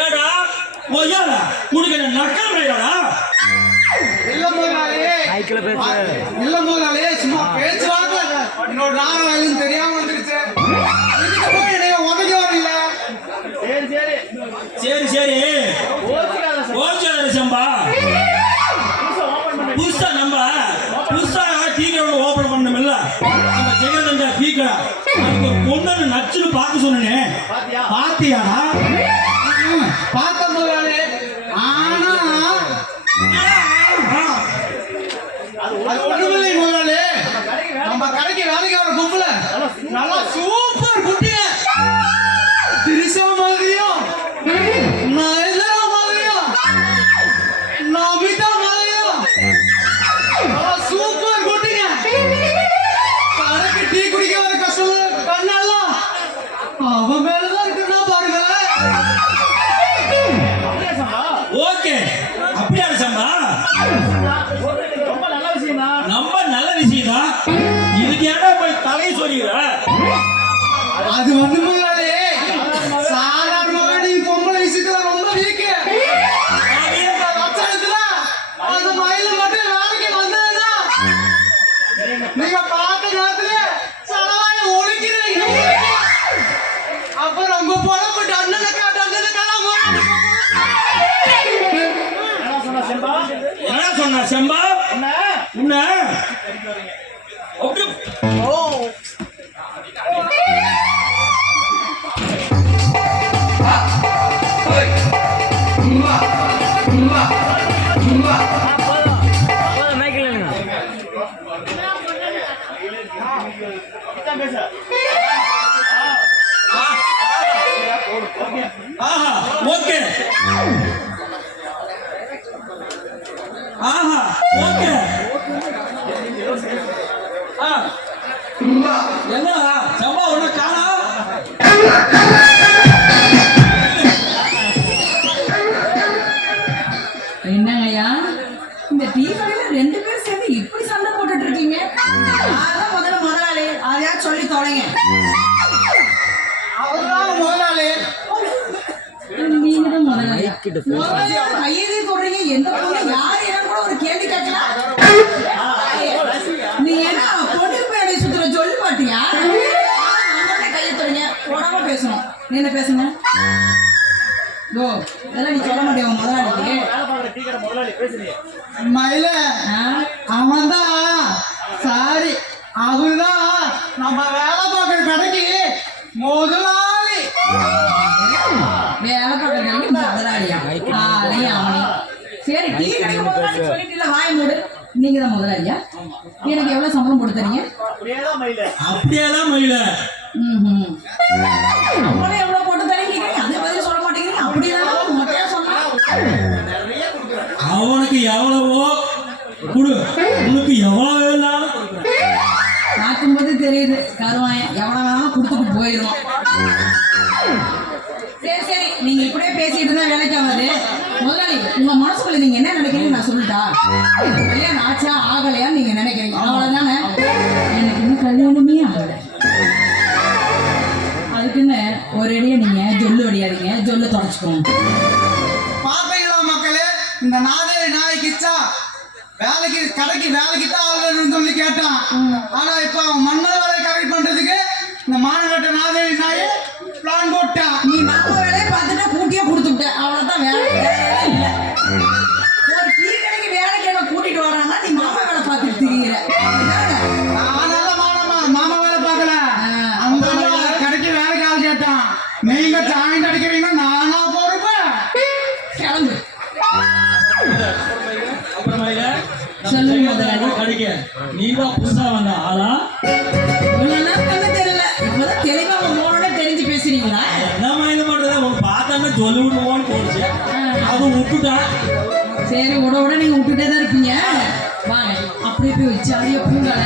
ஏடா மொய்யால உனக்கு என்ன நக்கல் இல்லடா இல்ல முதலாளியே மைக்ல பேசு இல்ல முதலாளியே சும்மா பேச்சு வாங்கல இன்னொரு நாராயணன் தெரியாம வந்துருச்சு இதுக்கு போய் என்னைய உதவி வரல சரி சரி ஓகே சம்பா புதுசா டீ கடை ஓபன் பண்ணமில்ல நம்ம ஜெகதண்டா டீ கடை அதுக்கு பொண்ணு நச்சுன்னு பார்க்க சொன்னேன் பாத்தியாடா பார்த்த முதலாளி ஆனா அது ஒண்ணுமில்லை முதலாளி நம்ம கடைக்கு வேலைக்கு வர பொம்பள நல்லா சூப்பர் குட்டிய திரிசா மாதிரியும் நயன்தாரா மாதிரியும் நமிதா மாதிரியும் நல்லா சூப்பர் குட்டிங்க கடைக்கு டீ குடிக்க வர கஸ்டமர் கண்ணெல்லாம் அவன் மேலதான் இருக்குன்னா பாருங்க ஓகே அப்படியா சம்பா ரொம்ப நல்ல விஷயம் தான் இதுக்கு ஏன்டா போய் தலையை சொல்லிடுற அது வந்து முதலாளி சாதாரணமாக நீ பொம்பளை விஷயத்துல ரொம்ப வீக்கு லட்சணத்துல அந்த மயில மட்டும் வேலைக்கு வந்ததுன்னா நீங்க பார்த்த நேரத்துல சலவாய ஒழிக்கிறீங்க அப்புறம் உங்க பொழப்பு டன்னனுக்கா என்ன சொன்ன செம்பா உன்ன ஓகே ஆஹா ஓகே என்ன சம்பா உன்ன காணா என்னங்கய்யா இந்த டீ கடையில 2 பேர் சேர்ந்து இப்படி சண்டை போட்டுட்டு இருக்கீங்க அதான் முதலாளி அதையா சொல்லி தொலைங்க அவர்தான் முதலாளி நீங்க தான் முதலாளி கையெழுதி சொல்றீங்க எந்த பொண்ணு யார் என்ன கூட ஒரு கேள்வி கேட்கலாம் நீ என்ன பொண்ணு பேரை சுத்துற சொல்லு மாட்டியா கையை தொடங்க உடம்ப பேசணும் என்ன பேசுங்க கோ இதெல்லாம் நீ சொல்ல மாட்டியா முதலாளிக்கு மயில அவன் தான் சாரி அவருதான் நம்ம வேலை பார்க்குற கடைக்கு முதலாளி வேலை பார்க்கறதுக்கு முதலாளியா அவனே சரி டீ கடைக்கு முதலாளி சொல்லிட்டு வாய் மூடு நீங்க தான் முதலாளியா எனக்கு எவ்வளவு சம்பளம் போட்டு தரீங்க அப்படியேதான் மயில சம்பளம் எவ்வளவு போட்டு தரீங்க அதே பதில் சொல்ல மாட்டேங்கிறீங்க அப்படியேதான் மொட்டையா சொன்னா அவனுக்கு எவ்வளவோ குடு உனக்கு எவ்வளவு வேணாலும் பார்க்கும்போது தெரியுது கருவாயன் எவ்வளவு வேணாலும் கொடுத்துட்டு போயிடும் சரி சரி நீங்க இப்படியே பேசிட்டு இருந்தா வேலைக்கு ஆகாது முதலாளி உங்க மனசுக்குள்ள நீங்க என்ன நினைக்கிறீங்க நான் சொல்லிட்டா கல்யாணம் ஆச்சா ஆகலையான்னு நீங்க நினைக்கிறீங்க அவ்வளவுதானே எனக்கு இன்னும் கல்யாணமே ஆகல அதுக்குன்னு ஒரேடியா நீங்க ஜொல்லு வடியாதீங்க ஜொல்லு தொடச்சுக்கோங்க பாத்தீங்களா மக்களே இந்த நாய்க்கிச்சா வேலைக்கு கடைக்கு வேலைக்கு தான் ஆகணும்னு சொல்லி கேட்டான் ஆனா இப்ப அவன் மன்னர் வேலையை கரெக்ட் பண்றதுக்கு இந்த மாநகட்ட நாதேவி நாயை பிளான் போட்டான் நீ நம்ம வேலையை பார்த்துட்டா கூட்டியே கொடுத்துட்ட அவ்வளவுதான் வேலை இல்ல ஒரு டீ கடைக்கு வேலைக்கு என்ன கூட்டிட்டு வரான்னா நீ மாமா வேலை பார்த்துட்டு திரிகிற மாமா வேலை பார்க்கல அந்த கடைக்கு வேலைக்கு ஆள் கேட்டான் நீங்க ஜாயிண்ட் அடிக்கிறீங்கன்னா நானா போறேன் என்ன கிடைக்க நீதான் புதுசா வந்த ஆளா இவ்வளவு நாள் கண்ணு தெரியல இப்பதான் தெளிவா உங்க மோனோட தெரிஞ்சு பேசுறீங்களா என்ன மைண்ட் பண்றத உன் பார்த்தானே சொல்லி விடுவோன்னு போச்சு அது விட்டுட்டான் சரி உட நீங்க விட்டுட்டே தான் இருப்பீங்க வாங்க அப்படியே போய் ஜாலியா பூங்கால